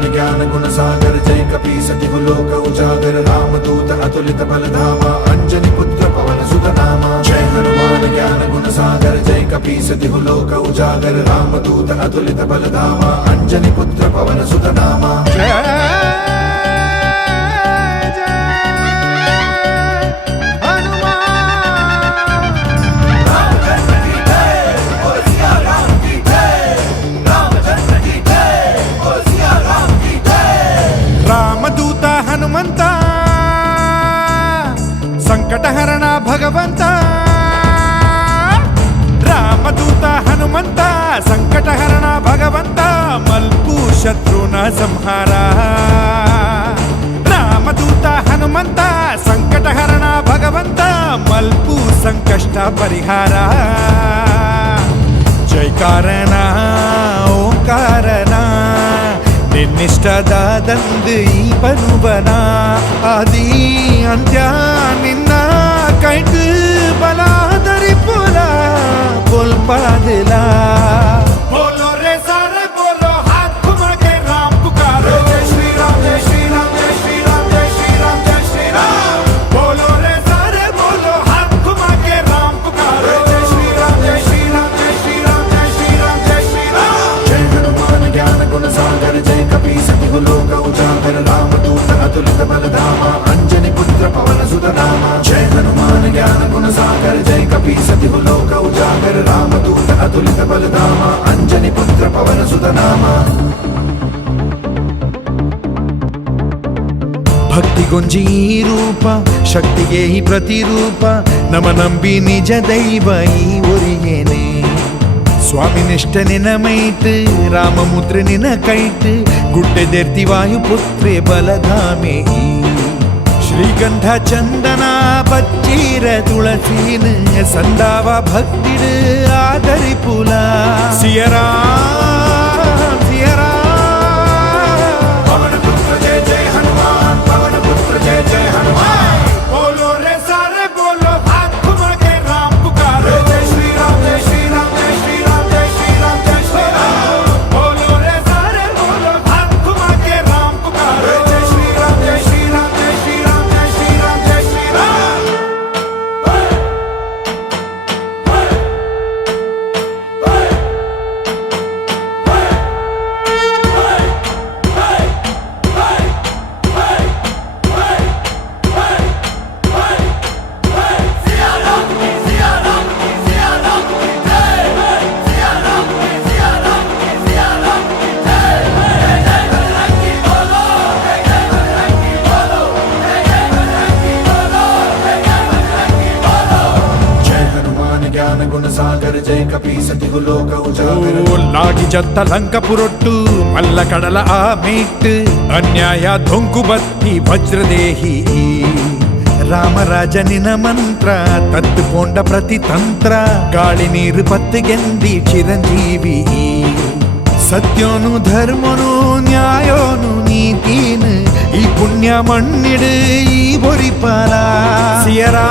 हनुमान ज्ञान गुण सागर जय कपी सति लोक उजागर रामदूत अतुलित बलधामा अंजनी पुत्र पवन सुत नामा जय हनुमान ज्ञान गुण सागर जय कपी सति लोक उजागर रामदूत अतुलित बलधामा अंजनी पुत्र पवन सुत नामा ಹನುಮಂತ ಸಂಕಟಹರಣ ಭಗವಂತ ರಾಮದೂತ ಹನುಮಂತ ಸಂಕಟಹರಣ ಭಗವಂತ ಮಲ್ಪು ಶತ್ರುನ ಸಂಹಾರ ರಾಮದೂತ ಹನುಮಂತ ಸಂಕಟಹರಣ ಭಗವಂತ ಮಲ್ಪು ಸಂಕಷ್ಟ ಪರಿಹಾರ ಜೈಕಾರನ ಓಂಕಾರನ ನಿನ್ನಿಷ್ಟದಾದಂದು ಈ ಬನುವನ ಆದಿ ಅಂತ್ಯ ನಿನ್ನ ಕೈಟ್ ಬಲಾದರಿ ಪುಲ ಬೋಲ್ಪಾದಿಲ बोलो रे सारे बोलो हाथ घुमा के राम पुकारो जय श्री राम जय श्री राम जय श्री राम जय श्री राम जय श्री राम बोलो रे सारे बोलो हाथ घुमा के राम पुकारो जय श्री राम जय श्री राम जय श्री राम जय श्री राम जय श्री राम जय हनुमान ज्ञान गुण सागर जय कपी सति लोक उजागर रामदूत अतुलित बलधामा अंजनी पुत्र पवन सुत नामा जय हनुमान ज्ञान गुण सागर जय कपी सति लोक उजागर रामदूत अतुलित बलधामा अंजनी पुत्र पवन सुत नामा ಭಕ್ತಿಗೊಂಜಿ ರೂಪ ಶಕ್ತಿಗೆ ಈ ಪ್ರತಿರೂಪ ನಮ ನಂಬಿ ನಿಜ ದೈವ ಈ ಒರಿಯೇನೆ ಸ್ವಾಮಿ ನಿಷ್ಠ ನಿನ ಮೈಟ್ ರಾಮಮುದ್ರೆ ನಿನ ಕೈಟ್ ಗುಡ್ಡೆದೆರ್ತಿ ವಾಯುಪುತ್ರೆ ಬಲಧಾಮೆ ಶ್ರೀಗಂಧ ಚಂದನ ಬಚ್ಚೀರ ತುಳಸೀನ ಸಂದಾವ ಭಕ್ತಿಡ ಆದರಿ ಪುಲ ಸಿಯರಾ ಸಿಯರಾ पवन पुत्र जय जय हनुमान पवन पुत्र जय जय हनुमान बोलो रे सारे बोलो हाथ घुमा के राम पुकारो जय श्री राम जय श्री राम जय श्री राम जय श्री राम जय श्री राम बोलो रे सारे बोलो हाथ घुमा के राम पुकारो जय श्री राम जय श्री राम जय श्री राम जय श्री राम जय श्री राम ज्ञान गुण सागर जय कपी सति लोक उजागर లాగి జత్త లంకపురొట్టు మల్ల కడల ఆ మీట్ అన్యాయ దొంకు బత్తి వజ్రదేహి ರಾಮರಾಜನಿನ ಮಂತ್ರ ತತ್ತುಕೊಂಡ ಪ್ರತಿತಂತ್ರ ಗಾಳಿ ನೀರು ಪತ್ತಿಗೆಂದಿ ಚಿರಂಜೀವಿ ಸತ್ಯೋನು ಧರ್ಮನು ನ್ಯಾಯೋನು ನೀತೀನು ಈ ಪುಣ್ಯ ಮಣ್ಣಿಡು ಈ ಬೊರಿಪಾಲ ಸಿಯರಾ